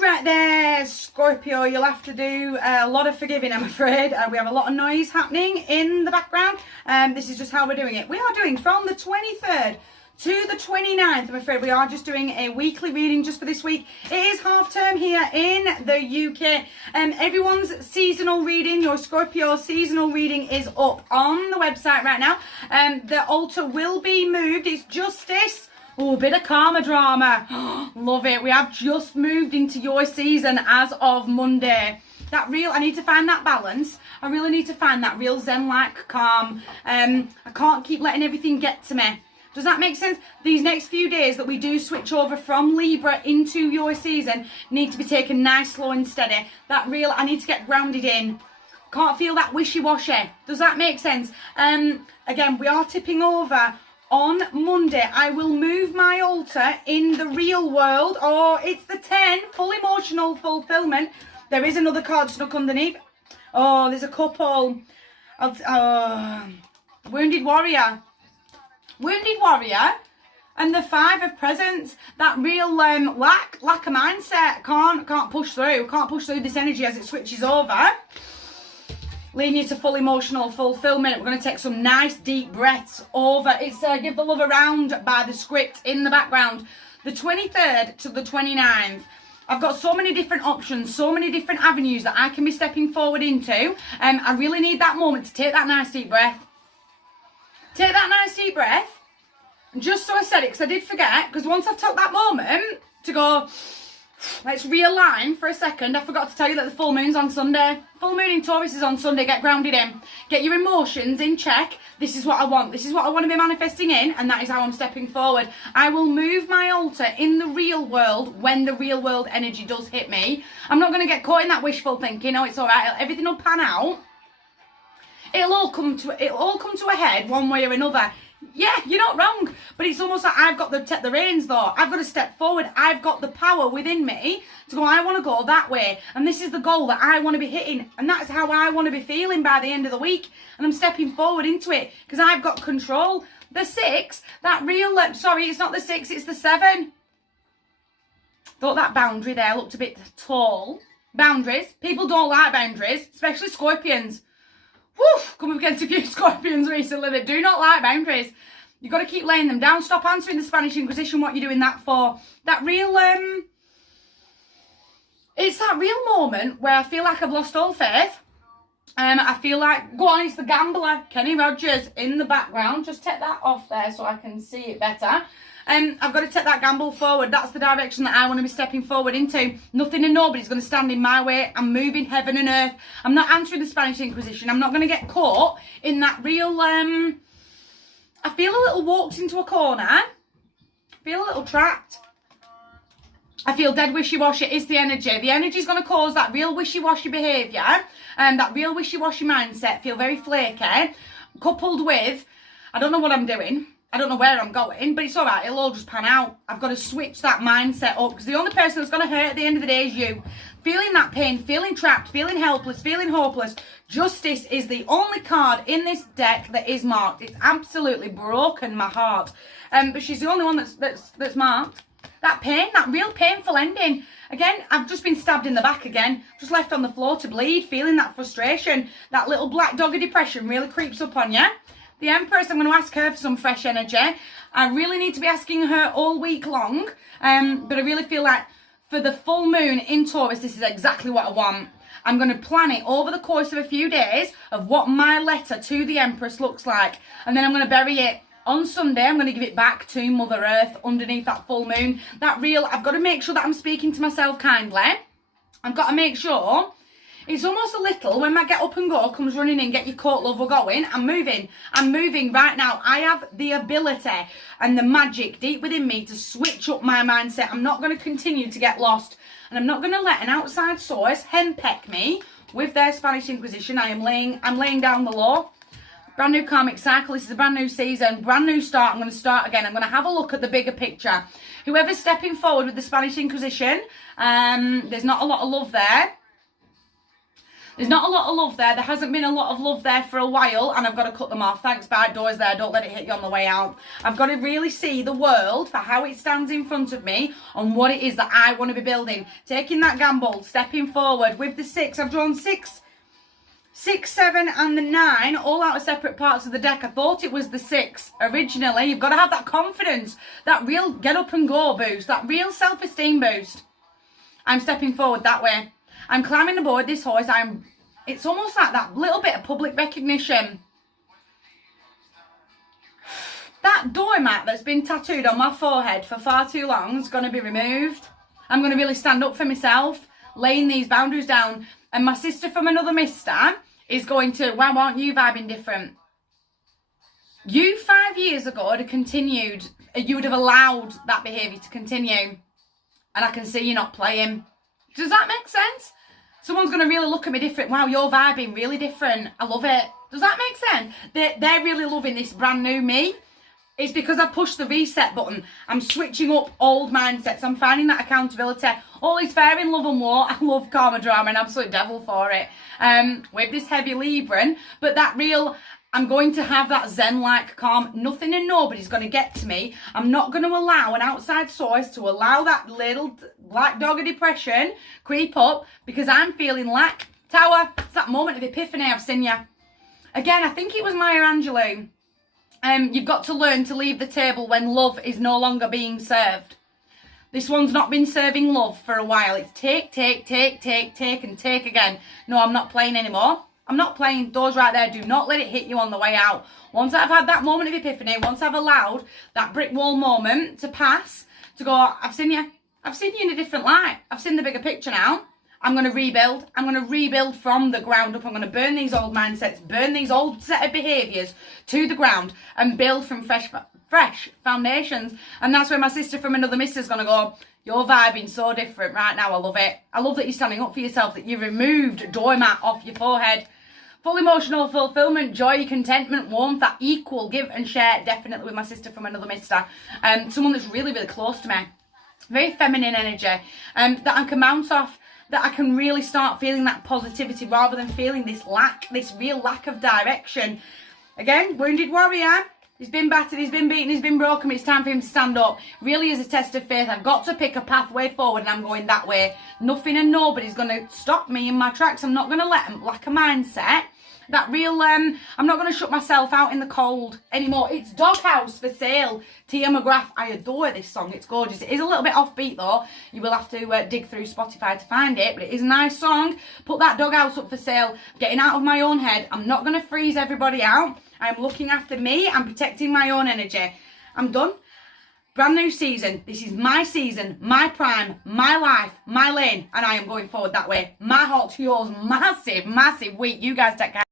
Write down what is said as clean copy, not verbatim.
Right there, Scorpio, you'll have to do a lot of forgiving, I'm afraid. We have a lot of noise happening in the background. This is just how we're doing it. We are doing from the 23rd to the 29th, I'm afraid. We are just doing a weekly reading just for this week. It is half term here in the UK. Everyone's seasonal reading, your Scorpio seasonal reading is up on the website right now. The altar will be moved. It's justice. Oh, a bit of karma drama. Love it. We have just moved into your season as of Monday. I need to find that balance. I really need to find that real zen-like calm. I can't keep letting everything get to me. Does that make sense? These next few days that we do switch over from Libra into your season need to be taken nice, slow and steady. I need to get grounded in. Can't feel that wishy-washy. Does that make sense? Again, we are tipping over. On Monday, I will move my altar in the real world. Oh, it's the 10, full emotional fulfillment. There is another card snuck underneath. Oh, there's a couple. Wounded Warrior. Wounded Warrior and the 5 of Presents. That real lack of mindset. Can't push through. Can't push through this energy as it switches over. Leading you to full emotional fulfillment. We're going to take some nice deep breaths over. It's Give the Love a Round by the script in the background. The 23rd to the 29th. I've got so many different options, so many different avenues that I can be stepping forward into. I really need that moment to take that nice deep breath. Take that nice deep breath. And just so I said it, because I did forget, because once I've took that moment to go, let's realign for a second. I forgot to tell you that the full moon's on Sunday. Full moon in Taurus is on Sunday. Get grounded in. Get your emotions in check. This is what I want. This is what I want to be manifesting in, and that is how I'm stepping forward. I will move my altar in the real world when the real world energy does hit me. I'm not going to get caught in that wishful thinking. Oh, it's all right. Everything will pan out. It'll all come to a head one way or another. Yeah, you're not wrong. But it's almost like I've got to take the reins though. I've got to step forward. I've got the power within me to go, I want to go that way. And this is the goal that I want to be hitting. And that's how I want to be feeling by the end of the week. And I'm stepping forward into it because I've got control. The 6, that real, sorry, it's not the 6, it's the 7. Thought that boundary there looked a bit tall. Boundaries. People don't like boundaries, especially Scorpions. Woo! Come up against a few Scorpions recently that do not like boundaries. You've got to keep laying them down. Stop answering the Spanish Inquisition. What you're doing that for? That real, it's that real moment where I feel like I've lost all faith. I feel like, go on, it's the gambler, Kenny Rogers in the background. Just take that off there so I can see it better. I've got to take that gamble forward. That's the direction that I want to be stepping forward into. Nothing and nobody's going to stand in my way. I'm moving heaven and earth. I'm not answering the Spanish Inquisition. I'm not going to get caught in that real, I feel a little walked into a corner. I feel a little trapped. I feel dead wishy-washy. It's the energy. The energy is going to cause that real wishy-washy behaviour and that real wishy-washy mindset. Feel very flaky. Coupled with, I don't know what I'm doing. I don't know where I'm going, but it's all right. It'll all just pan out. I've got to switch that mindset up because the only person that's going to hurt at the end of the day is you. Feeling that pain, feeling trapped, feeling helpless, feeling hopeless. Justice is the only card in this deck that is marked. It's absolutely broken my heart. But she's the only one that's marked. That pain, that real painful ending. Again, I've just been stabbed in the back again. Just left on the floor to bleed, feeling that frustration. That little black dog of depression really creeps up on you. The Empress, I'm going to ask her for some fresh energy. I really need to be asking her all week long. But I really feel like for the full moon in Taurus, this is exactly what I want. I'm going to plan it over the course of a few days of what my letter to the Empress looks like. And then I'm going to bury it. On Sunday, I'm going to give it back to Mother Earth underneath that full moon. That real, I've got to make sure that I'm speaking to myself kindly. I've got to make sure. It's almost a little, when my get up and go comes running in, get your coat, love, we're going. I'm moving right now. I have the ability and the magic deep within me to switch up my mindset. I'm not going to continue to get lost. And I'm not going to let an outside source henpeck me with their Spanish Inquisition. I'm laying down the law. Brand new karmic cycle. This is a brand new season, brand new start. I'm going to start again. I'm going to have a look at the bigger picture. Whoever's stepping forward with the Spanish Inquisition, there's not a lot of love there. There's not a lot of love there. There hasn't been a lot of love there for a while, and I've got to cut them off. Thanks, bye. Doors there. Don't let it hit you on the way out. I've got to really see the world for how it stands in front of me and what it is that I want to be building. Taking that gamble, stepping forward. With the 6, I've drawn 6, 7 and the 9 all out of separate parts of the deck. I thought it was the 6 originally. You've got to have that confidence, that real get up and go boost, that real self-esteem boost. I'm stepping forward that way. I'm climbing aboard this horse. It's almost like that little bit of public recognition. That doormat that's been tattooed on my forehead for far too long is going to be removed. I'm going to really stand up for myself, laying these boundaries down. And my sister from another mister is going to, why aren't you vibing different? You 5 years ago would have continued, you would have allowed that behaviour to continue. And I can see you're not playing. Does that make sense? Someone's going to really look at me different. Wow, you're vibing really different. I love it. Does that make sense? They're really loving this brand new me. It's because I've pushed the reset button. I'm switching up old mindsets. I'm finding that accountability. All is fair in love and war. I love karma drama and absolute devil for it. With this heavy Libran. But that real, I'm going to have that zen-like calm. Nothing and nobody's going to get to me. I'm not going to allow an outside source to allow that little black dog of depression creep up because I'm feeling lack. Tower, it's that moment of epiphany. I've seen you. Again, I think it was Maya Angelou. You've got to learn to leave the table when love is no longer being served. This one's not been serving love for a while. It's take, and take again. No, I'm not playing anymore. I'm not playing. Doors right there. Do not let it hit you on the way out. Once I've had that moment of epiphany, once I've allowed that brick wall moment to pass, to go, I've seen you. I've seen you in a different light. I've seen the bigger picture now. I'm going to rebuild. I'm going to rebuild from the ground up. I'm going to burn these old mindsets, burn these old set of behaviours to the ground and build from fresh foundations. And that's where my sister from another mister's going to go, you're vibing so different right now. I love it. I love that you're standing up for yourself, that you removed doormat off your forehead. Full emotional fulfillment, joy, contentment, warmth, that equal give and share, definitely with my sister from another mister. Someone that's really, really close to me. Very feminine energy that I can bounce off. That I can really start feeling that positivity rather than feeling this lack, this real lack of direction. Again, wounded warrior. He's been battered, he's been beaten, he's been broken. It's time for him to stand up. Really is a test of faith. I've got to pick a pathway forward and I'm going that way. Nothing and nobody's going to stop me in my tracks. I'm not going to let them lack a mindset. That real, I'm not going to shut myself out in the cold anymore. It's Doghouse for sale. Tia McGrath. I adore this song. It's gorgeous. It is a little bit offbeat though. You will have to dig through Spotify to find it. But it is a nice song. Put that Doghouse up for sale. Getting out of my own head. I'm not going to freeze everybody out. I'm looking after me. I'm protecting my own energy. I'm done. Brand new season. This is my season, my prime, my life, my lane. And I am going forward that way. My heart to yours. Massive, massive week. You guys take care.